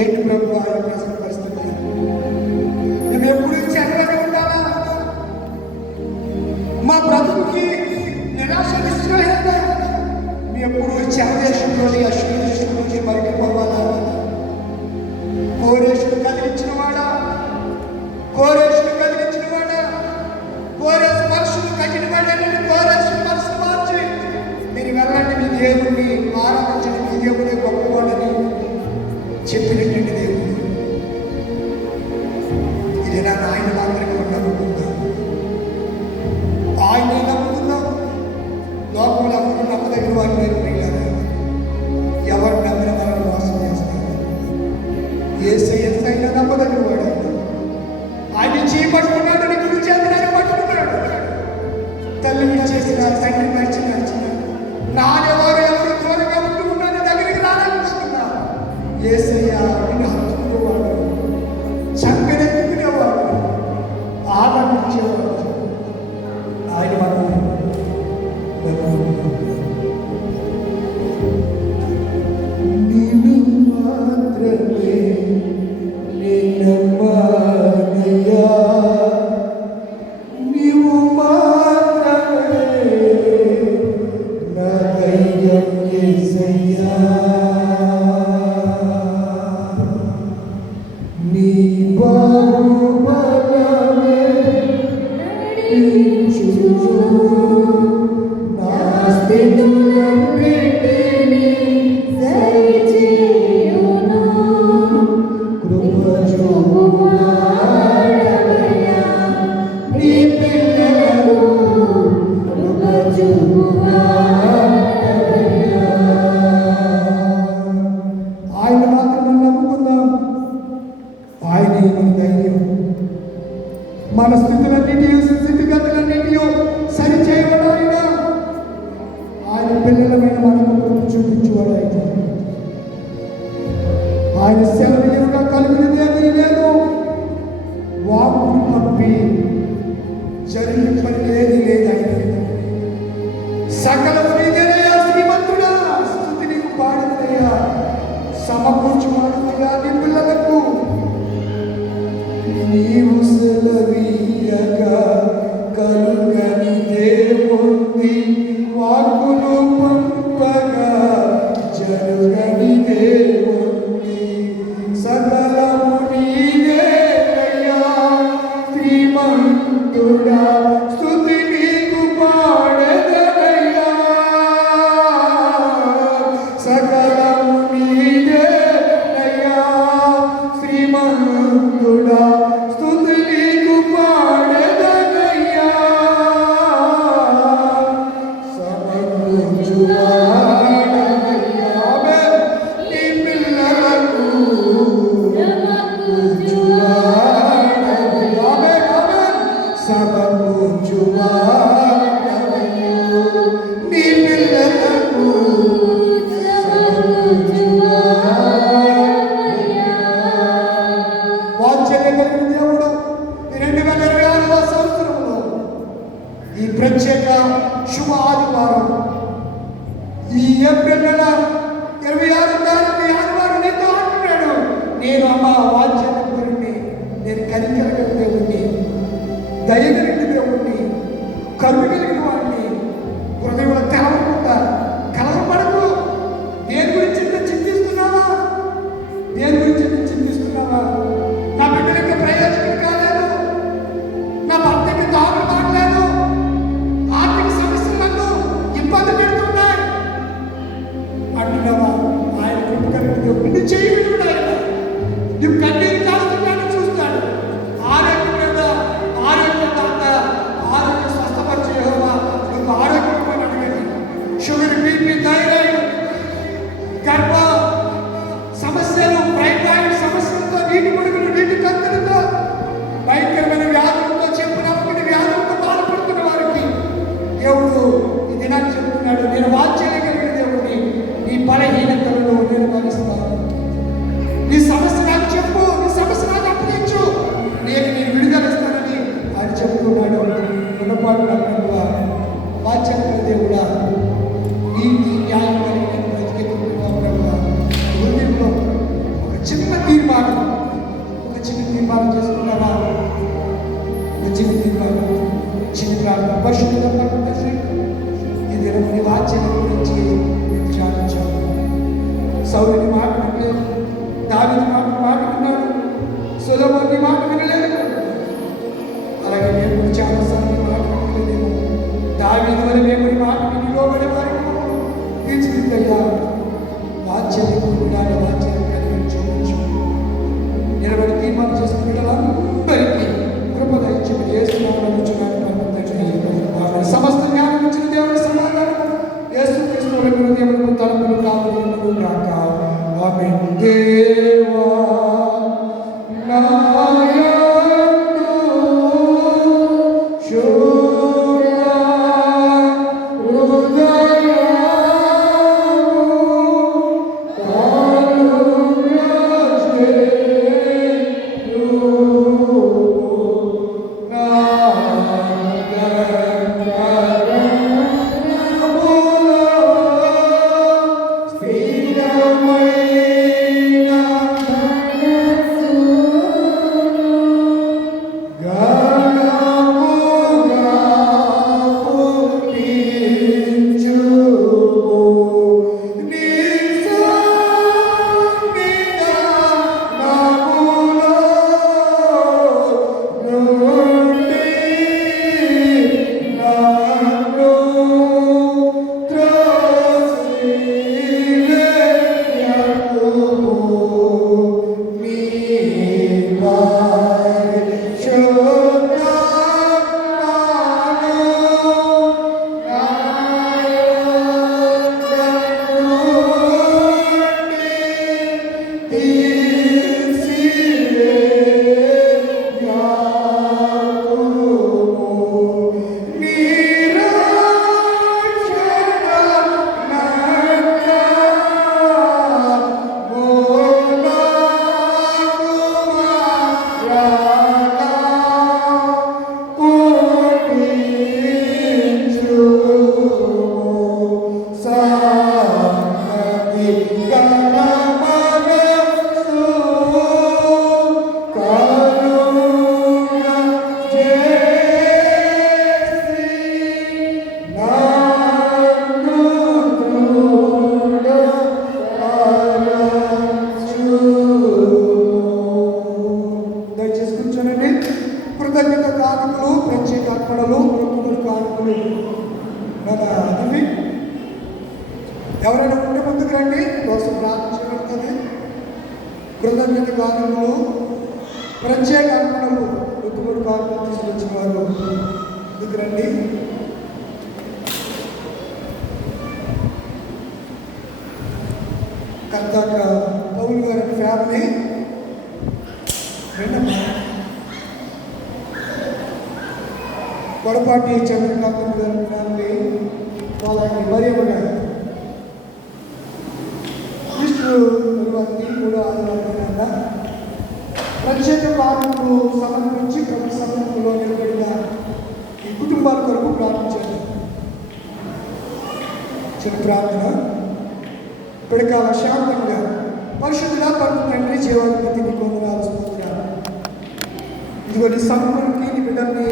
ఏంటి ప్రభు ఆరోగ్య పరిస్థితి? మేము ఎప్పుడు చెడ్డగా ఉండాలా? మా బ్రతుకుకి నిరాశ నిశ్చయంగా మేము ఎప్పుడు చెరదేశంలోని అశ్విని దేశంలోకి బయటకు పోవాలా? కోరేషుడు కలిగించిన వాడా, కోరేషుడు కలిగించిన వాడా, కోరేసు మనుషులు కఠిన వాడని కోరేసు మనసు మార్చి మీరు వెళ్ళండి, మీ దేవుడిని ఆరాధించండి, మీ దేవుడే గొప్పవాడని చెప్పినటువంటి దేవుడు. ఇది నా ఆయన మాత్రమే నమ్ముకుందాం, ఆయనే నమ్ముకుందాం. లోకంలో అందరూ నమ్మదగిన వారు లేరు. ఎవరు నమ్మిన వారిని మోసం చేస్తారు. యేసయ్య ఎంతైనా నమ్మదగిన వాడు. ఆయన చేపట్టుకున్నాడని గురి చేతనాన్ని పట్టుకున్నాడు. తల్లిని చేసిన, తండ్రి నడిచిన నానేవారు ఎవరు దూరంగా ఉంటున్నారని దగ్గరికి రానిస్తున్నారు. యేసయ్య నిన్ను హత్తుకునేవాడు, చంపెనెత్తుకునేవాడు, ఆదరించేవాడు. ఆయన మనం నీవు మాత్రమే నిన్నమ్మయ్యా, నీవు మాత్రమే నా ధైర్యం యేసయ్యా. నీ బాహుబలమే నడిపించుచు నా స్థితులన్నిటినీ సరిచేయును. కృప చూపువాడవయ్యా, నీ పిల్లలకు కృప చూపువాడవయ్యా. ఆయన మాత్రమే నమ్ముకుందాం. ఆయనే మన ధైర్యం. మన స్థితులన్నిటి స్థితిగతులన్నిటి సరిచేయబడు. ఆయన పిల్లలమైన మనకు చూపించేవాడు. ఆయన సెలవుగా కలిగినది ఏమీ లేదు. వాక్కును పంపి జరిగిన పని ఏది లేదు. ఆయన సకల శ్రీదేనయ్యా, శ్రీమంతుడా, స్థుతి నీకు పాడుదయ్యా, సమకూర్చువాడుదయ్యా నీ పిల్లలకు. నీవు సెలవీయగా కలుగనిదేముంది, వాక్కును పంపగా జరుగనిదేముంది. సకలము నీవేనయ్యా, శ్రీమంతుడా, స్తుతి నీకు పాడెదనయ్యా. సకలము నీవేనయ్యా, శ్రీమంతుడా, స్తుతి నీకు పాడెదనయ్యా. సమకూర్చువాడవయ్యా, నీ పిల్లలకు సమకూర్చువాడవయ్యా, నీ పిల్లలకు వాత్సల్యం కలిగిన దేవుడు. 2026వ సంవత్సరంలో ఈ ప్రత్యేక శుభ ఆదివారం, ఈ ఏప్రిల్ నెల 26వ తారీఖు ఆదివారం నీతో అంటున్నాడు, నేను అమ్మ వాత్సల్య గురిని, నేను కనికర కలిగిన దేవుడిని, దయ కలిగిన దేవుడిని, కరుణ కలిగిన వాడిని. హృదయంలో తెలవకుండా కలవపడకు. దేని గురించి చింతిస్తున్నావా? దేని గురించి చింతిస్తున్నావా? నా బిడ్డలకి ప్రయోజనం కాలేదు, నా భర్తకి దారులు మాట్లేదు, ఆర్థిక సమస్యలు నన్ను ఇబ్బంది పెడుతున్నాయి అంటున్నావా? ఆయన కృప కలిగిన దేవుడు నిన్ను చేయగలడు. ఆయన నువ్వు కన్నీరు కాస్తున్నాను చూస్తాడు. ఆరోగ్యంగా ఆరోగ్యదాత, ఆరోగ్య స్వస్థపరిచే యెహోవా నువ్వు ఆరోగ్యమని అడగండి. షుగర్, బీపీ, థైరాయిడ్, గర్భ సమస్యలు, ప్రైమాయిడ్ సమస్యలతో, నీటి పొడుగులు, నీటి కత్తులతో, భయంకరమైన వ్యాధులతో, చెప్పునమ్మని వ్యాధులతో బాధపడుతున్న వారికి దేవుడు ఈ దినాన్ని చెబుతున్నాడు, నేను వాత్సల్యం కలిగిన దేవుడిని, నీ బలహీనతలను నేను భరిస్తాను. నీ సమస్య నాకు చెప్పు, నీ సమస్య నాకు అప్పగించు, నేను విడుదలిస్తానని ఆయన చెబుతున్నాడు. గుణపాటు వాత్సల్య దేవుడా, నీతి దినముని వాక్యం గురించి ధ్యానించాము. సౌలుని మాట వినలేదు, దావీదు మాట విన్నాడు, సొలొమోను మాట వినలేదు. అలాగే మేము చాలాసార్లు మాట వినలేదేమో. దావీదు వల్ల మేము మాట విని లోబడి వారికి తీర్చిదిద్దయ్యా. వాక్యాన్ని వినాలి, వాక్యాన్ని కలిగి చూపించు. నిలబడి తీర్మానం చేసిన బిడ్డలందరికీ కృప దయచేసి యేసునామములో సమస్త జ్ఞానం ఇచ్చిన దేవుని సమాధానం యేసుక్రీస్తువుల హృదయములకు తలుపులు కాపులు గాక. ఆమేన్. దేవా నాయందు శుభ హృదయము కృతజ్ఞత కానుకలు, ప్రత్యేక అర్పణలు, మొక్కుబడి కానుకలు ఇవి ఎవరైనా ఉంటే ముందుకు రండి, కోసం ప్రార్థన చేయబడుతుంది. కృతజ్ఞత కానుకలు, ప్రత్యేక అర్పణలు, మొక్కుబడి కానుకలు తీసుకొచ్చిన వారు ముందుకు రండి. కర్తాక పౌలు గారి ఫ్యామిలీ పొడపాటి చంద్రకాంతం గారి ఫ్యామిలీ వాళ్ళ మరియమ్మ గారు కూడా ఆధారపడిన ప్రత్యేక కారణములు సమర్పించి ప్రభు సమర్పణలో నిలబడిన ఈ కుటుంబాల కొరకు ప్రార్థించారు. చిన్న ప్రార్థన. పిడకాల శాంతంగా పరిశుద్ధుల పరమ తండ్రి జీవాధిపతి నీ కొందనాలు స్తోత్రాలు. ఇదిగో నీ సమర్పణకి నీ బిడ్డల్ని